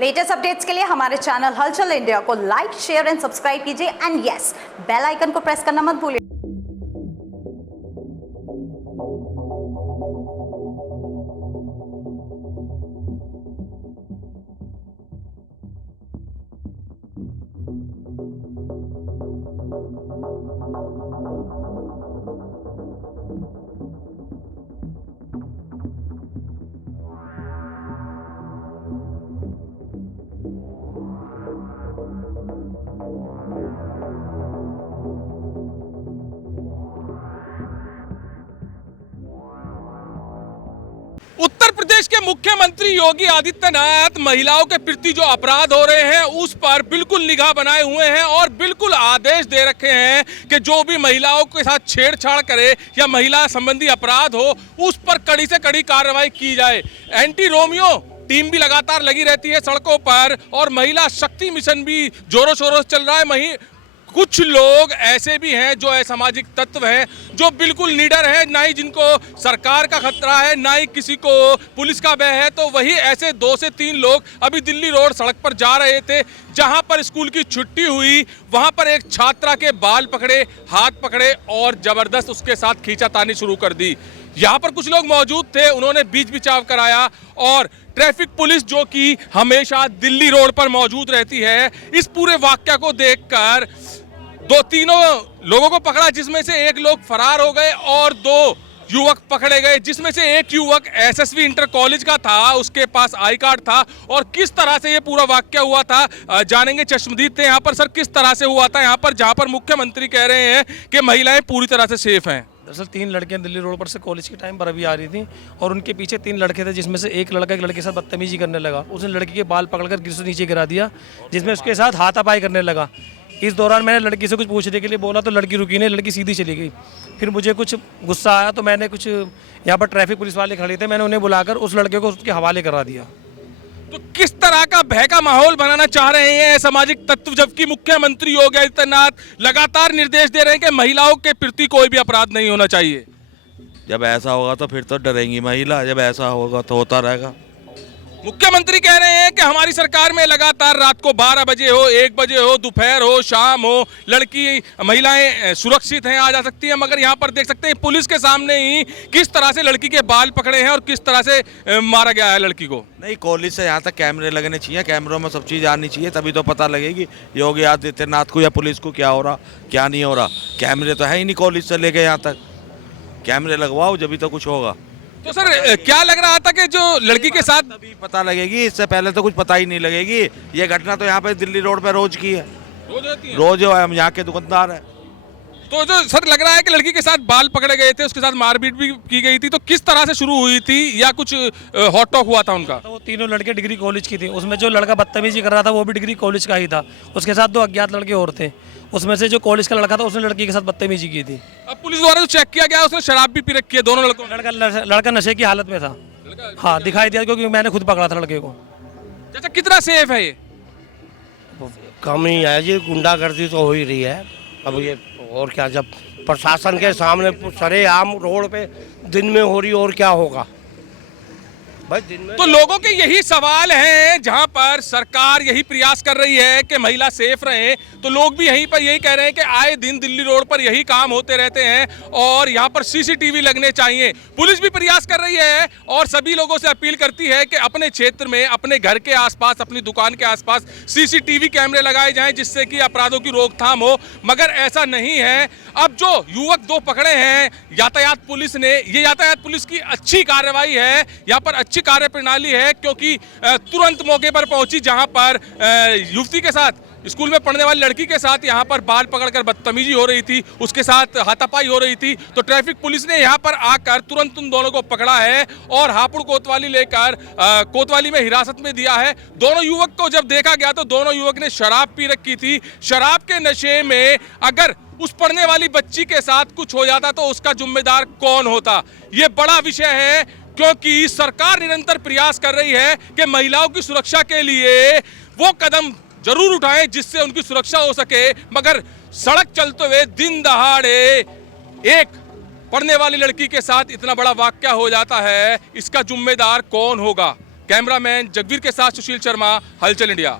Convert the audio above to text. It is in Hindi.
लेटेस्ट अपडेट्स के लिए हमारे चैनल हलचल इंडिया को लाइक, शेयर एंड सब्सक्राइब कीजिए एंड यस, बेल आइकन को प्रेस करना मत भूलिए। उत्तर प्रदेश के मुख्यमंत्री योगी आदित्यनाथ महिलाओं के प्रति जो अपराध हो रहे हैं उस पर बिल्कुल निगाह बनाए हुए हैं और बिल्कुल आदेश दे रखे हैं कि जो भी महिलाओं के साथ छेड़छाड़ करे या महिला संबंधी अपराध हो उस पर कड़ी से कड़ी कार्रवाई की जाए। एंटी रोमियो टीम भी लगातार लगी रहती है सड़कों पर और महिला शक्ति मिशन भी जोरों शोरों से चल रहा है। कुछ लोग ऐसे भी हैं जो असामाजिक तत्व हैं, जो बिल्कुल निडर हैं, ना ही जिनको सरकार का खतरा है ना ही किसी को पुलिस का भय है। तो वही ऐसे 2 से 3 लोग अभी दिल्ली रोड सड़क पर जा रहे थे जहां पर स्कूल की छुट्टी हुई। वहां पर एक छात्रा के बाल पकड़े, हाथ पकड़े और जबरदस्त उसके साथ खींचातानी शुरू कर दी। यहाँ पर कुछ लोग मौजूद थे, उन्होंने बीच बिचाव कराया और ट्रैफिक पुलिस जो कि हमेशा दिल्ली रोड पर मौजूद रहती है, इस पूरे वाकया को देखकर 2-3 लोगों को पकड़ा, जिसमें से एक लोग फरार हो गए और 2 युवक पकड़े गए, जिसमें से एक युवक एसएसवी इंटर कॉलेज का था, उसके पास आई कार्ड था। और किस तरह से ये पूरा वाकया हुआ था जानेंगे। चश्मदीद थे यहाँ पर। सर, किस तरह से हुआ था यहाँ पर जहाँ पर मुख्यमंत्री कह रहे हैं कि महिलाएं पूरी तरह से सेफ हैं? दरअसल 3 लड़कियां दिल्ली रोड पर से कॉलेज के टाइम पर अभी आ रही थी और उनके पीछे 3 लड़के थे, जिसमें से एक लड़का एक लड़के के साथ बदतमीजी करने लगा। उसने लड़की के बाल पकड़कर गिर से नीचे गिरा दिया, जिसमें उसके साथ हाथापाई करने लगा। इस दौरान मैंने लड़की से कुछ पूछने के लिए बोला तो लड़की रुकी नहीं, लड़की सीधी चली गई। फिर मुझे कुछ गुस्सा आया तो मैंने कुछ यहाँ पर ट्रैफिक पुलिस वाले खड़े थे, मैंने उन्हें बुलाकर उस लड़के को उसके हवाले करा दिया। तो किस तरह का भय का माहौल बनाना चाह रहे हैं सामाजिक तत्व, जबकि मुख्यमंत्री योगी आदित्यनाथ लगातार निर्देश दे रहे हैं कि महिलाओं के प्रति कोई भी अपराध नहीं होना चाहिए? जब ऐसा होगा तो फिर तो डरेंगी महिला, जब ऐसा होगा तो होता रहेगा। मुख्यमंत्री कह रहे हैं कि हमारी सरकार में लगातार रात को 12 बजे हो, 1 बजे हो, दोपहर हो, शाम हो, लड़की महिलाएं सुरक्षित हैं, आ जा सकती हैं। मगर यहाँ पर देख सकते हैं पुलिस के सामने ही किस तरह से लड़की के बाल पकड़े हैं और किस तरह से मारा गया है लड़की को। नहीं, कॉलेज से यहाँ तक कैमरे लगने चाहिए, कैमरों में सब चीज़ आनी चाहिए, तभी तो पता लगेगी योगी आदित्यनाथ को या पुलिस को क्या हो रहा क्या नहीं हो रहा। कैमरे तो है ही नहीं कॉलेज से लेके यहाँ तक, कैमरे लगवाओ जब तो कुछ होगा। तो सर, क्या लग रहा था कि जो लड़की के साथ तभी पता लगेगी, इससे पहले तो कुछ पता ही नहीं लगेगी। ये घटना तो यहाँ पे दिल्ली रोड पे रोज की है, रोज हम यहाँ के दुकानदार है। तो जो सर लग रहा है कि लड़की के साथ बाल पकड़े गए थे, उसके साथ मारपीट भी की गई थी, तो किस तरह से शुरू हुई थी या कुछ हॉट टॉक हुआ था उनका? तो वो तीनों लड़के डिग्री कॉलेज की थी, उसमें जो लड़का बदतमीजी कर रहा था वो भी डिग्री कॉलेज का ही था। उसके साथ 2 अज्ञात लड़के और थे, उसमें से जो कॉलेज का लड़का था उसने लड़की के साथ बदतमीजी की थी। अब पुलिस द्वारा जो चेक किया गया उसने शराब भी पी रखी है दोनों लड़कों ने। लड़का नशे की हालत में था, हाँ दिखाई दिया क्योंकि मैंने खुद पकड़ा था लड़के को। चाचा, कितना सेफ है ये? कम ही है जी, गुंडागर्दी तो हो ही रही है अब ये, और क्या। जब प्रशासन के सामने सरेआम रोड पे दिन में हो रही और क्या होगा भाई दिन में। तो लोगों के यही सवाल हैं, जहां पर सरकार यही प्रयास कर रही है कि महिला सेफ रहे, तो लोग भी यहीं पर यही कह रहे हैं कि आए दिन दिल्ली रोड पर यही काम होते रहते हैं और यहां पर सीसीटीवी लगने चाहिए। पुलिस भी प्रयास कर रही है और सभी लोगों से अपील करती है कि अपने क्षेत्र में, अपने घर के आसपास, अपनी दुकान के आसपास सीसीटीवी कैमरे लगाए जाएं, जिससे कि अपराधों की रोकथाम हो। मगर ऐसा नहीं है। अब जो युवक 2 पकड़े हैं यातायात पुलिस ने, ये यातायात पुलिस की अच्छी कार्रवाई है, यहाँ पर अच्छी कार्य प्रणाली है, क्योंकि तुरंत मौके पर पहुंची जहां पर युवती के साथ, स्कूल में पढ़ने वाली लड़की के साथ यहाँ पर बाल पकड़कर बदतमीजी हो रही थी, उसके साथ हाथापाई हो रही थी। तो ट्रैफिक पुलिस ने यहाँ पर आकर तुरंत उन दोनों को पकड़ा है और हापुड़ कोतवाली लेकर कोतवाली में हिरासत में दिया है। दोनों युवक को जब देखा गया तो दोनों युवक ने शराब पी रखी थी। शराब के नशे में अगर उस पढ़ने वाली बच्ची के साथ कुछ हो जाता तो उसका जिम्मेदार कौन होता? ये बड़ा विषय है, क्योंकि सरकार निरंतर प्रयास कर रही है कि महिलाओं की सुरक्षा के लिए वो कदम जरूर उठाएं जिससे उनकी सुरक्षा हो सके। मगर सड़क चलते हुए दिन दहाड़े एक पढ़ने वाली लड़की के साथ इतना बड़ा वाकया हो जाता है, इसका जिम्मेदार कौन होगा? कैमरामैन जगवीर के साथ सुशील शर्मा, हलचल इंडिया।